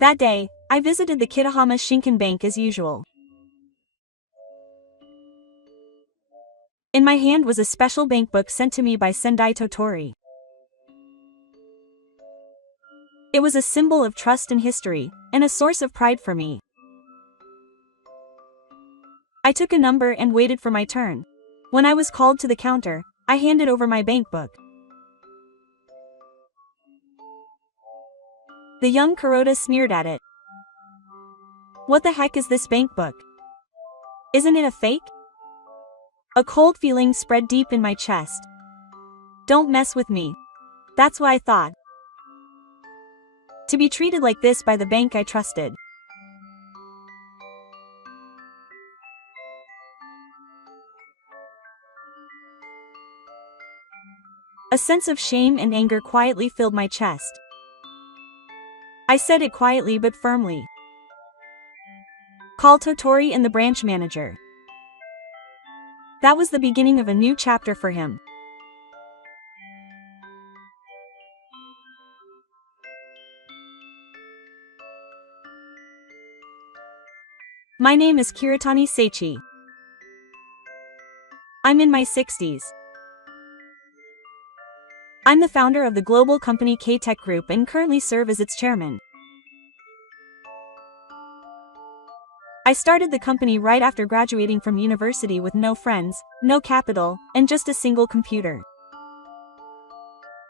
That day, I visited the Kitahama Shinkin Bank as usual. In my hand was a special bank book sent to me by Sendai Totori. It was a symbol of trust and history, and a source of pride for me. I took a number and waited for my turn. When I was called to the counter, I handed over my bank book. The young Kuroda sneered at it. "What the heck is this bank book? Isn't it a fake?" A cold feeling spread deep in my chest. Don't mess with me. That's what I thought. To be treated like this by the bank I trusted. A sense of shame and anger quietly filled my chest. I said it quietly but firmly. "Call Totori and the branch manager." That was the beginning of a new chapter for him. My name is Kiritani Seichi. I'm in my 60s. I'm the founder of the global company K-Tech Group and currently serve as its chairman. I started the company right after graduating from university with no friends, no capital, and just a single computer.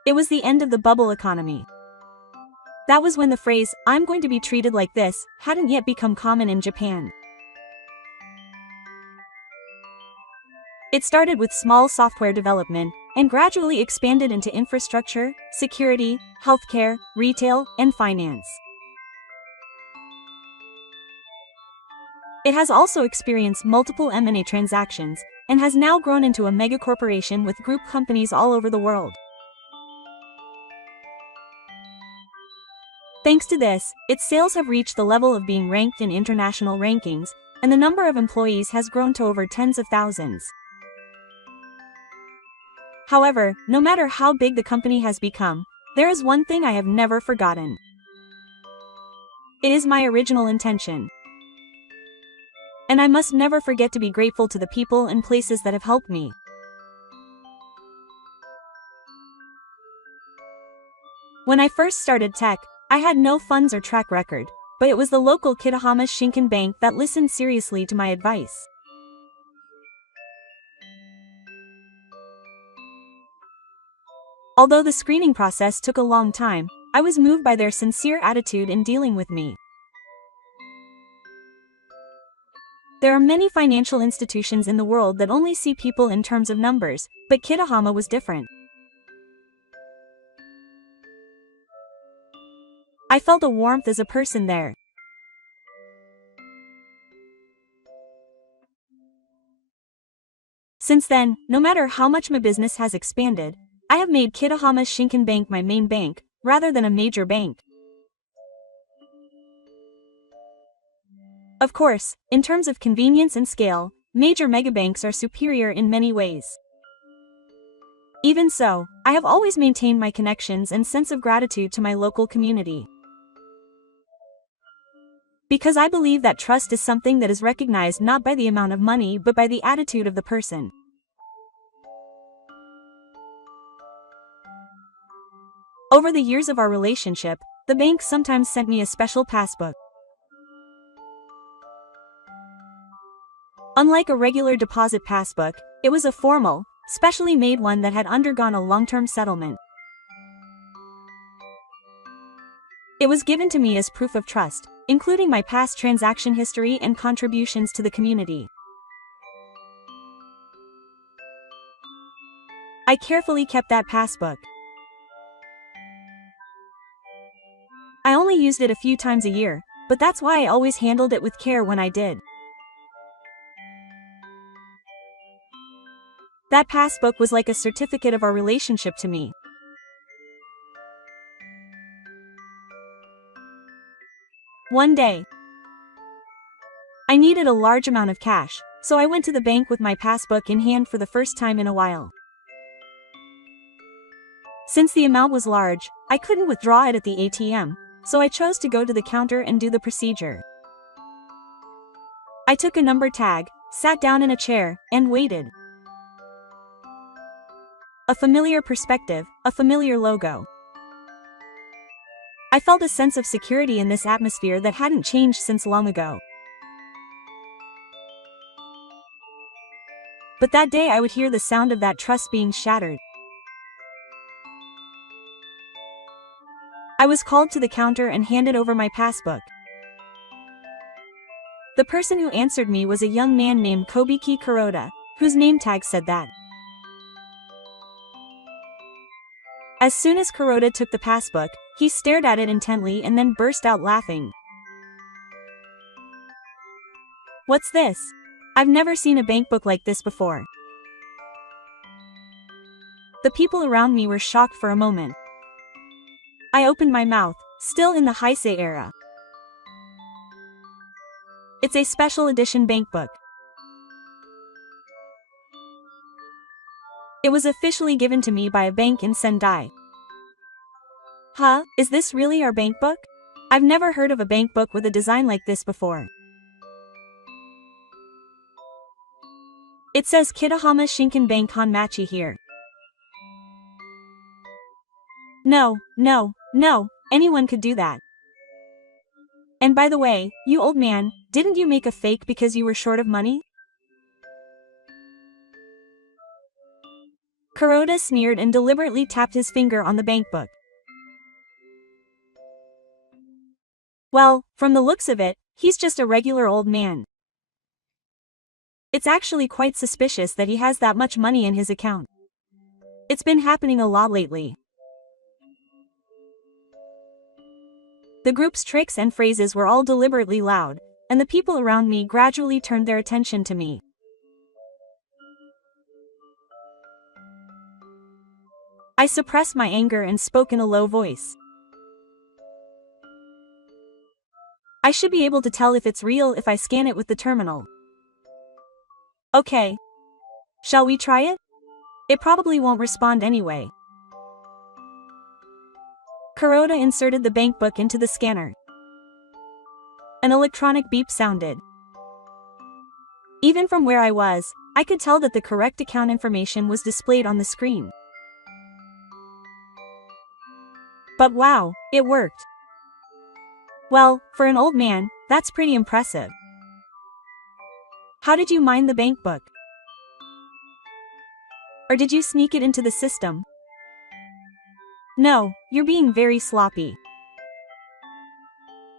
It was the end of the bubble economy. That was when the phrase, "I'm going to be treated like this," hadn't yet become common in Japan. It started with small software development, and gradually expanded into infrastructure, security, healthcare, retail, and finance. It has also experienced multiple M&A transactions, and has now grown into a megacorporation with group companies all over the world. Thanks to this, its sales have reached the level of being ranked in international rankings, and the number of employees has grown to over tens of thousands. However, no matter how big the company has become, there is one thing I have never forgotten. It is my original intention. And I must never forget to be grateful to the people and places that have helped me. When I first started tech, I had no funds or track record, but it was the local Kitahama Shinkin Bank that listened seriously to my advice. Although the screening process took a long time, I was moved by their sincere attitude in dealing with me. There are many financial institutions in the world that only see people in terms of numbers, but Kitahama was different. I felt a warmth as a person there. Since then, no matter how much my business has expanded, I have made Kitahama Shinkin Bank my main bank, rather than a major bank. Of course, in terms of convenience and scale, major megabanks are superior in many ways. Even so, I have always maintained my connections and sense of gratitude to my local community. Because I believe that trust is something that is recognized not by the amount of money but by the attitude of the person. Over the years of our relationship, the bank sometimes sent me a special passbook. Unlike a regular deposit passbook, it was a formal, specially made one that had undergone a long-term settlement. It was given to me as proof of trust, including my past transaction history and contributions to the community. I carefully kept that passbook. I only used it a few times a year, but that's why I always handled it with care when I did. That passbook was like a certificate of our relationship to me. One day, I needed a large amount of cash, so I went to the bank with my passbook in hand for the first time in a while. Since the amount was large, I couldn't withdraw it at the ATM, so I chose to go to the counter and do the procedure. I took a number tag, sat down in a chair, and waited. A familiar perspective, a familiar logo. I felt a sense of security in this atmosphere that hadn't changed since long ago. But that day I would hear the sound of that trust being shattered. I was called to the counter and handed over my passbook. The person who answered me was a young man named Kobiki Kuroda, whose name tag said that. As soon as Kuroda took the passbook, he stared at it intently and then burst out laughing. "What's this? I've never seen a bank book like this before." The people around me were shocked for a moment. I opened my mouth, still in the Heisei era. "It's a special edition bank book. It was officially given to me by a bank in Sendai." "Huh, is this really our bank book? I've never heard of a bank book with a design like this before." "It says Kitahama Shinkin Bank Hanmachi here." No, anyone could do that. "And by the way, you old man, didn't you make a fake because you were short of money?" Kuroda sneered and deliberately tapped his finger on the bankbook. "Well, from the looks of it, he's just a regular old man. It's actually quite suspicious that he has that much money in his account. It's been happening a lot lately." The group's tricks and phrases were all deliberately loud, and the people around me gradually turned their attention to me. I suppressed my anger and spoke in a low voice. "I should be able to tell if it's real if I scan it with the terminal." "Okay. Shall we try it? It probably won't respond anyway." Kuroda inserted the bankbook into the scanner. An electronic beep sounded. Even from where I was, I could tell that the correct account information was displayed on the screen. But wow, it worked. Well, for an old man, that's pretty impressive. How did you mine the bankbook? Or did you sneak it into the system? No, you're being very sloppy.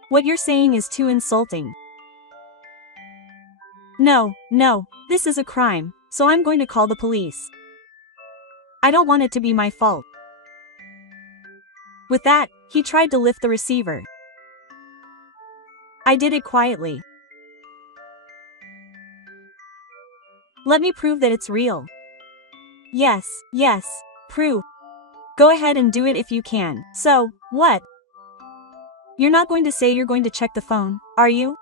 What you're saying is too insulting. No, this is a crime, so I'm going to call the police. I don't want it to be my fault." With that, he tried to lift the receiver. I did it quietly. "Let me prove that it's real." Yes, prove. "Go ahead and do it if you can." "So, what? You're not going to say you're going to check the phone, are you?"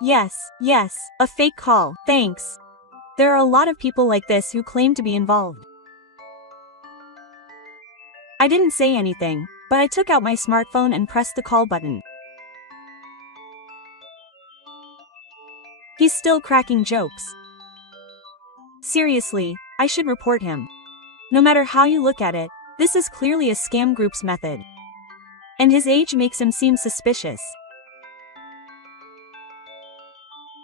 Yes, a fake call, thanks. There are a lot of people like this who claim to be involved." I didn't say anything, but I took out my smartphone and pressed the call button. He's still cracking jokes. Seriously, I should report him. No matter how you look at it, this is clearly a scam group's method. And his age makes him seem suspicious.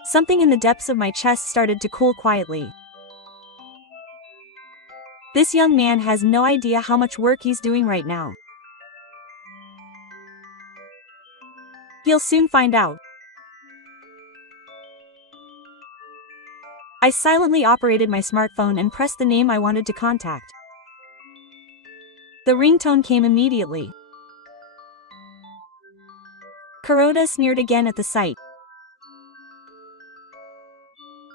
Something in the depths of my chest started to cool quietly. This young man has no idea how much work he's doing right now. He'll soon find out. I silently operated my smartphone and pressed the name I wanted to contact. The ringtone came immediately. Kuroda sneered again at the sight.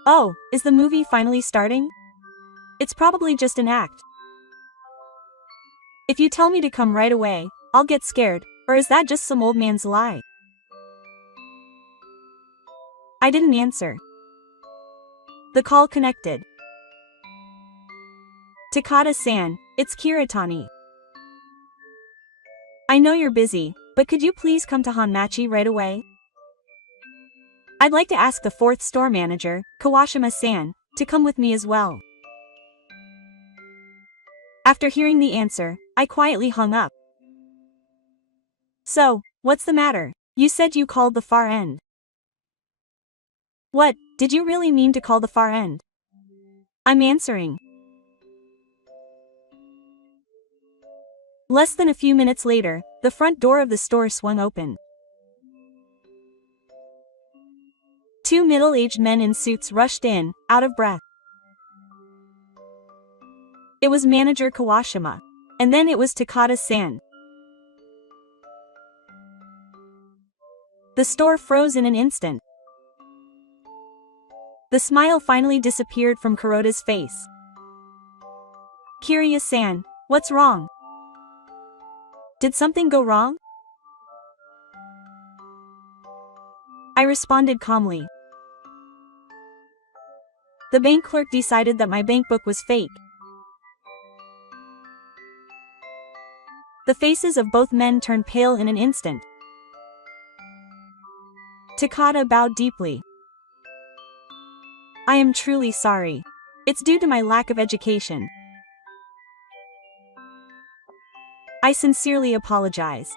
"Oh, is the movie finally starting? It's probably just an act. If you tell me to come right away, I'll get scared, or is that just some old man's lie?" I didn't answer. The call connected. "Takada-san, it's Kiritani. I know you're busy, but could you please come to Hanmachi right away? I'd like to ask the fourth store manager, Kawashima-san, to come with me as well. After hearing the answer, I quietly hung up. So, what's the matter? You said you called the far end. What, did you really mean to call the far end? I'm answering. Less than a few minutes later, the front door of the store swung open. Two middle-aged men in suits rushed in, out of breath. It was manager Kawashima. And then it was Takada-san. The store froze in an instant. The smile finally disappeared from Kuroda's face. Kiryu-san, what's wrong? Did something go wrong? I responded calmly. The bank clerk decided that my bank book was fake. The faces of both men turned pale in an instant. Takada bowed deeply. I am truly sorry. It's due to my lack of education. I sincerely apologize.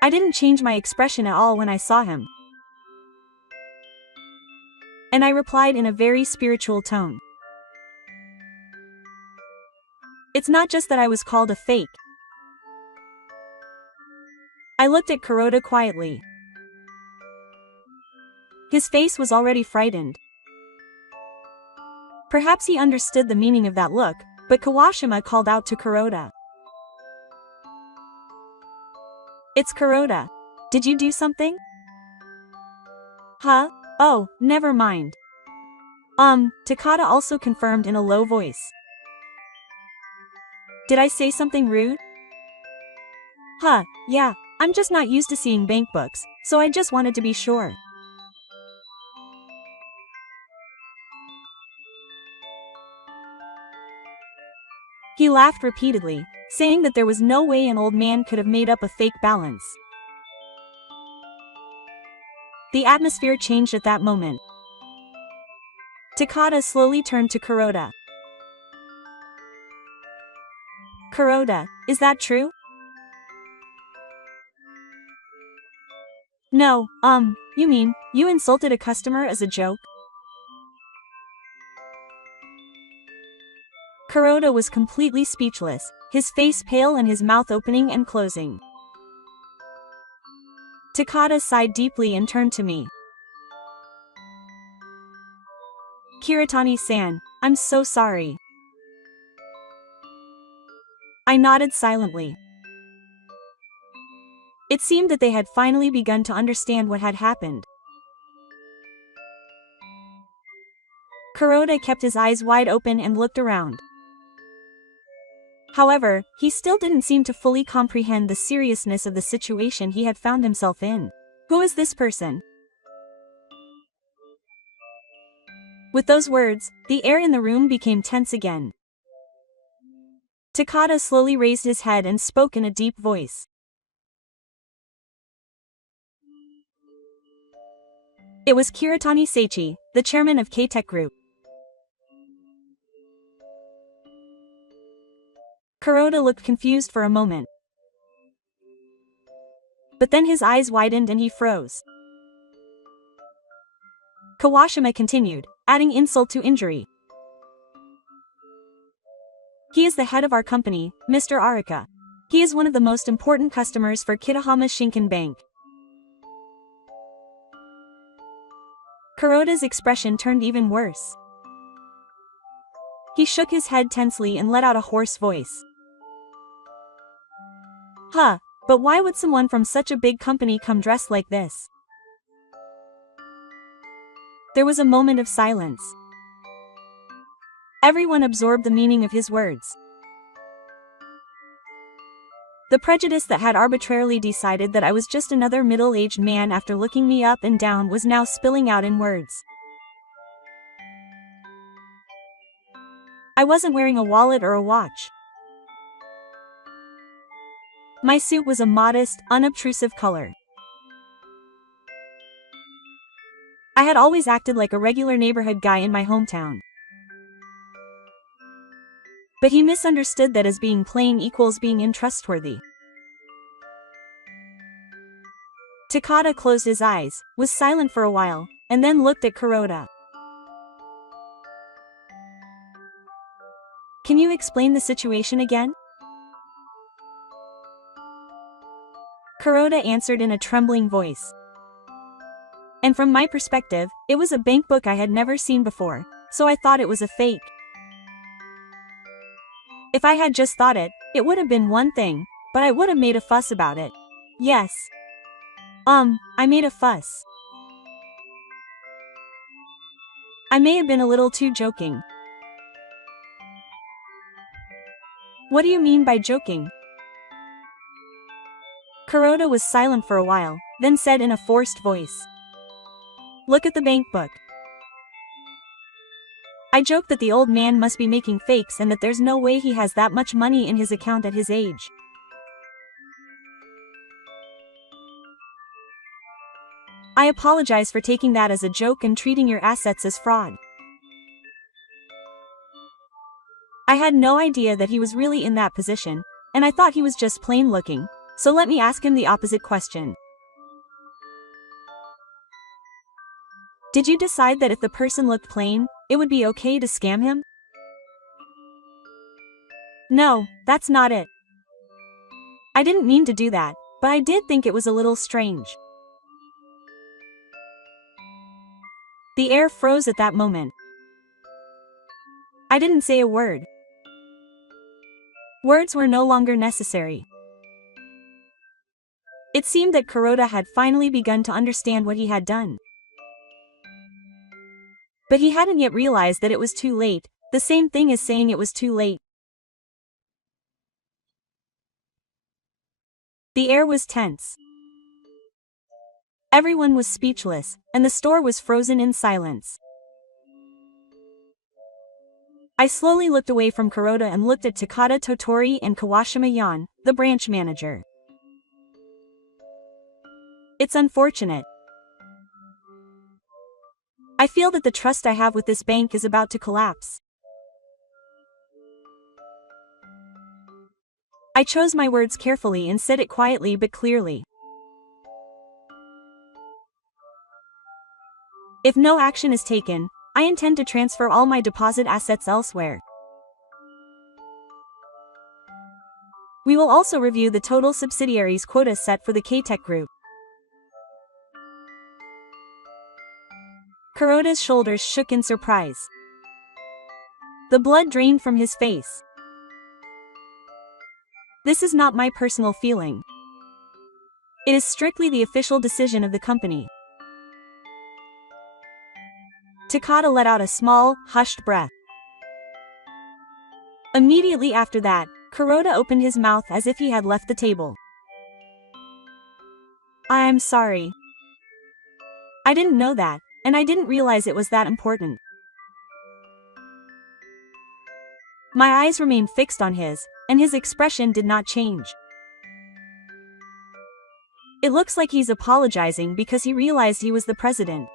I didn't change my expression at all when I saw him. And I replied in a very spiritual tone. It's not just that I was called a fake. I looked at Kuroda quietly. His face was already frightened. Perhaps he understood the meaning of that look, but Kawashima called out to Kuroda. It's Kuroda. Did you do something? Huh? Oh, never mind. Takada also confirmed in a low voice. Did I say something rude? Huh, yeah, I'm just not used to seeing bank books, so I just wanted to be sure. He laughed repeatedly, saying that there was no way an old man could have made up a fake balance. The atmosphere changed at that moment. Takada slowly turned to Kuroda. Kuroda, is that true? No, you mean, you insulted a customer as a joke? Kuroda was completely speechless, his face pale and his mouth opening and closing. Takada sighed deeply and turned to me. Kiritani-san, I'm so sorry. I nodded silently. It seemed that they had finally begun to understand what had happened. Kuroda kept his eyes wide open and looked around. However, he still didn't seem to fully comprehend the seriousness of the situation he had found himself in. Who is this person? With those words, the air in the room became tense again. Takada slowly raised his head and spoke in a deep voice. It was Kiritani Seichi, the chairman of K-Tech Group. Kuroda looked confused for a moment. But then his eyes widened and he froze. Kawashima continued, adding insult to injury. He is the head of our company, Mr. Arika. He is one of the most important customers for Kitahama Shinkin Bank. Kuroda's expression turned even worse. He shook his head tensely and let out a hoarse voice. Huh, but why would someone from such a big company come dressed like this? There was a moment of silence. Everyone absorbed the meaning of his words. The prejudice that had arbitrarily decided that I was just another middle-aged man after looking me up and down was now spilling out in words. I wasn't wearing a wallet or a watch. My suit was a modest, unobtrusive color. I had always acted like a regular neighborhood guy in my hometown. But he misunderstood that as being plain equals being untrustworthy. Takata closed his eyes, was silent for a while, and then looked at Kuroda. Can you explain the situation again? Kuroda answered in a trembling voice. And from my perspective, it was a bank book I had never seen before, so I thought it was a fake. If I had just thought it, it would have been one thing, but I would have made a fuss about it. Yes. I made a fuss. I may have been a little too joking. What do you mean by joking? Kuroda was silent for a while, then said in a forced voice. Look at the bank book. I joke that the old man must be making fakes and that there's no way he has that much money in his account at his age. I apologize for taking that as a joke and treating your assets as fraud. I had no idea that he was really in that position, and I thought he was just plain looking, so let me ask him the opposite question. Did you decide that if the person looked plain, it would be okay to scam him? No, that's not it. I didn't mean to do that, but I did think it was a little strange. The air froze at that moment. I didn't say a word. Words were no longer necessary. It seemed that Kuroda had finally begun to understand what he had done. But he hadn't yet realized that it was too late, the same thing as saying it was too late. The air was tense. Everyone was speechless, and the store was frozen in silence. I slowly looked away from Kuroda and looked at Takata Totori and Kawashima Yan, the branch manager. It's unfortunate. I feel that the trust I have with this bank is about to collapse. I chose my words carefully and said it quietly but clearly. If no action is taken, I intend to transfer all my deposit assets elsewhere. We will also review the total subsidiaries quota set for the K-Tech Group. Kuroda's shoulders shook in surprise. The blood drained from his face. This is not my personal feeling. It is strictly the official decision of the company. Takata let out a small, hushed breath. Immediately after that, Kuroda opened his mouth as if he had left the table. I'm sorry. I didn't know that, and I didn't realize it was that important. My eyes remained fixed on his, and his expression did not change. It looks like he's apologizing because he realized he was the president.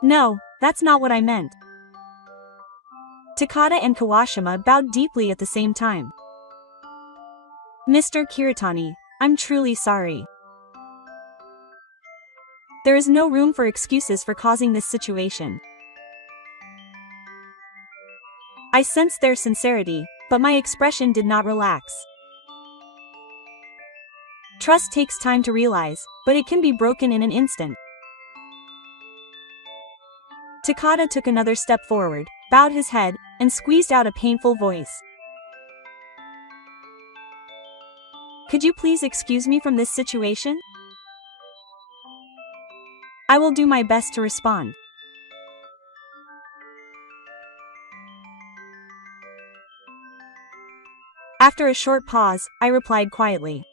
No, that's not what I meant. Takata and Kawashima bowed deeply at the same time. Mr. Kiritani, I'm truly sorry. There is no room for excuses for causing this situation. I sensed their sincerity, but my expression did not relax. Trust takes time to realize, but it can be broken in an instant. Takata took another step forward, bowed his head, and squeezed out a painful voice. Could you please excuse me from this situation? I will do my best to respond. After a short pause, I replied quietly.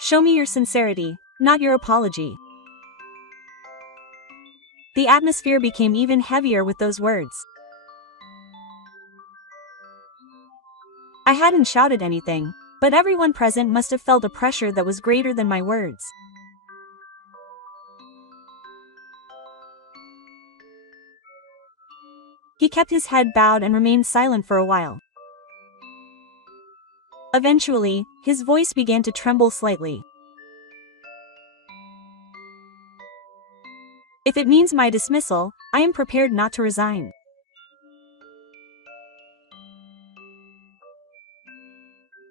Show me your sincerity, not your apology. The atmosphere became even heavier with those words. I hadn't shouted anything, but everyone present must have felt a pressure that was greater than my words. He kept his head bowed and remained silent for a while. Eventually, his voice began to tremble slightly. If it means my dismissal, I am prepared not to resign.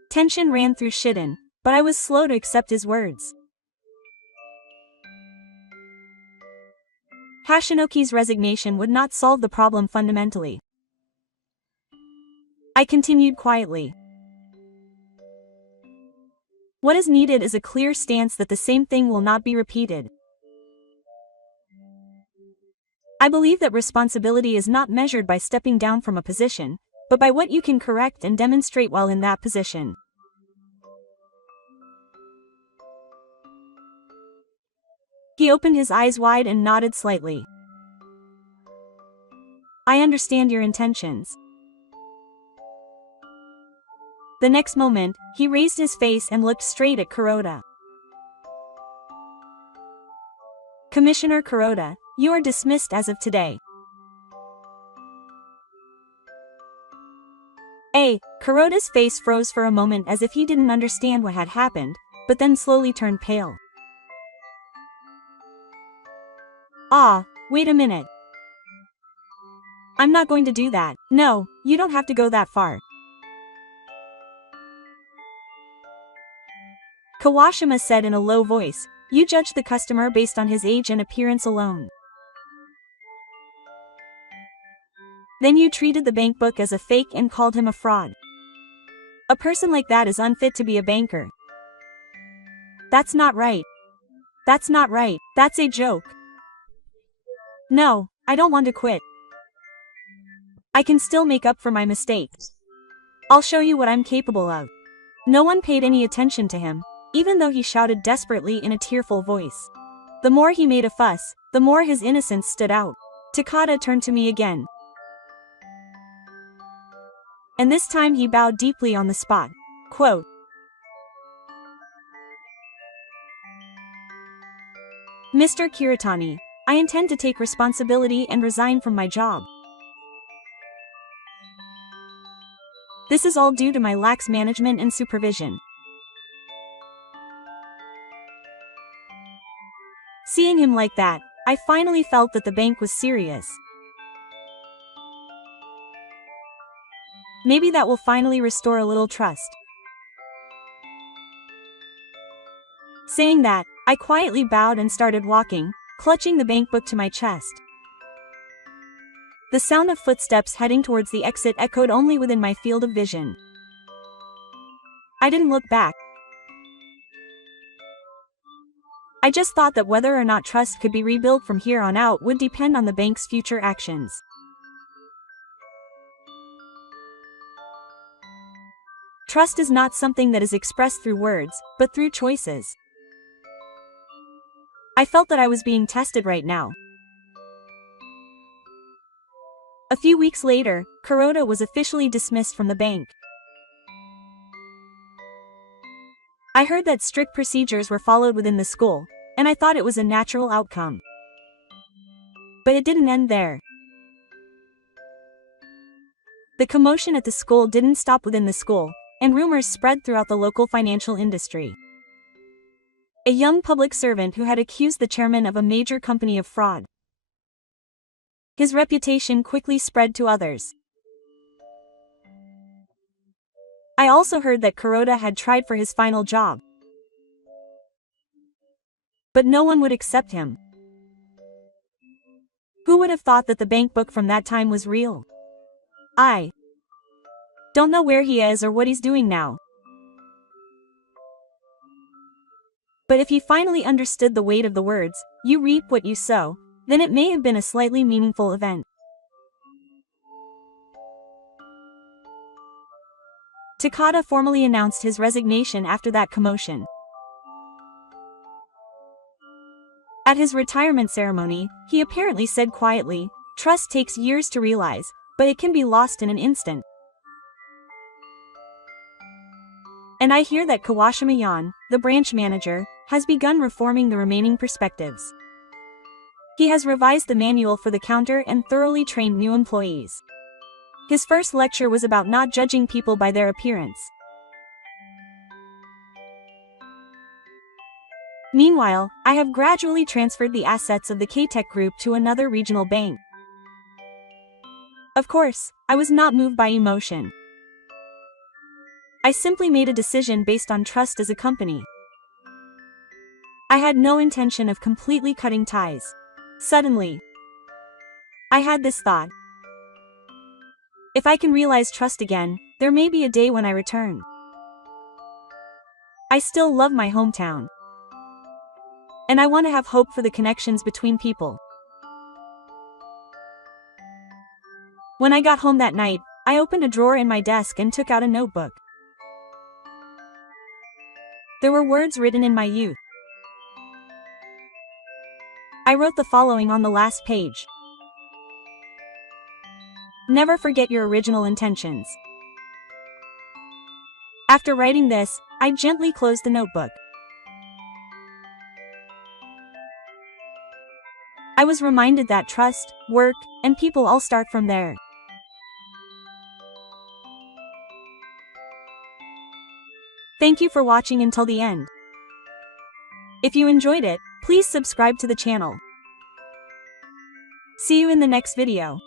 Tension ran through Shiden, but I was slow to accept his words. Hashinoki's resignation would not solve the problem fundamentally. I continued quietly. What is needed is a clear stance that the same thing will not be repeated. I believe that responsibility is not measured by stepping down from a position, but by what you can correct and demonstrate while in that position. He opened his eyes wide and nodded slightly. I understand your intentions. The next moment, he raised his face and looked straight at Kuroda. Commissioner Kuroda, you are dismissed as of today. Kuroda's face froze for a moment as if he didn't understand what had happened, but then slowly turned pale. Wait a minute. I'm not going to do that. No, you don't have to go that far. Kawashima said in a low voice, you judged the customer based on his age and appearance alone. Then you treated the bank book as a fake and called him a fraud. A person like that is unfit to be a banker. That's not right. That's not right. That's a joke. No, I don't want to quit. I can still make up for my mistakes. I'll show you what I'm capable of. No one paid any attention to him, even though he shouted desperately in a tearful voice. The more he made a fuss, the more his innocence stood out. Takada turned to me again. And this time he bowed deeply on the spot. Quote, Mr. Kiritani, I intend to take responsibility and resign from my job. This is all due to my lax management and supervision. Seeing him like that, I finally felt that the bank was serious. Maybe that will finally restore a little trust. Saying that, I quietly bowed and started walking, clutching the bank book to my chest. The sound of footsteps heading towards the exit echoed only within my field of vision. I didn't look back. I just thought that whether or not trust could be rebuilt from here on out would depend on the bank's future actions. Trust is not something that is expressed through words, but through choices. I felt that I was being tested right now. A few weeks later, Kuroda was officially dismissed from the bank. I heard that strict procedures were followed within the school, and I thought it was a natural outcome. But it didn't end there. The commotion at the school didn't stop within the school, and rumors spread throughout the local financial industry. A young public servant who had accused the chairman of a major company of fraud. His reputation quickly spread to others. I also heard that Kuroda had tried for his final job. But no one would accept him. Who would have thought that the bank book from that time was real? I don't know where he is or what he's doing now. But if he finally understood the weight of the words, "You reap what you sow," then it may have been a slightly meaningful event. Takada formally announced his resignation after that commotion. At his retirement ceremony, he apparently said quietly, "Trust takes years to realize, but it can be lost in an instant." And I hear that Kawashima-yan, the branch manager, has begun reforming the remaining perspectives. He has revised the manual for the counter and thoroughly trained new employees. His first lecture was about not judging people by their appearance. Meanwhile, I have gradually transferred the assets of the K-Tech Group to another regional bank. Of course, I was not moved by emotion. I simply made a decision based on trust as a company. I had no intention of completely cutting ties. Suddenly, I had this thought. If I can realize trust again, there may be a day when I return. I still love my hometown. And I want to have hope for the connections between people. When I got home that night, I opened a drawer in my desk and took out a notebook. There were words written in my youth. I wrote the following on the last page. Never forget your original intentions. After writing this, I gently closed the notebook. I was reminded that trust, work, and people all start from there. Thank you for watching until the end. If you enjoyed it, please subscribe to the channel. See you in the next video.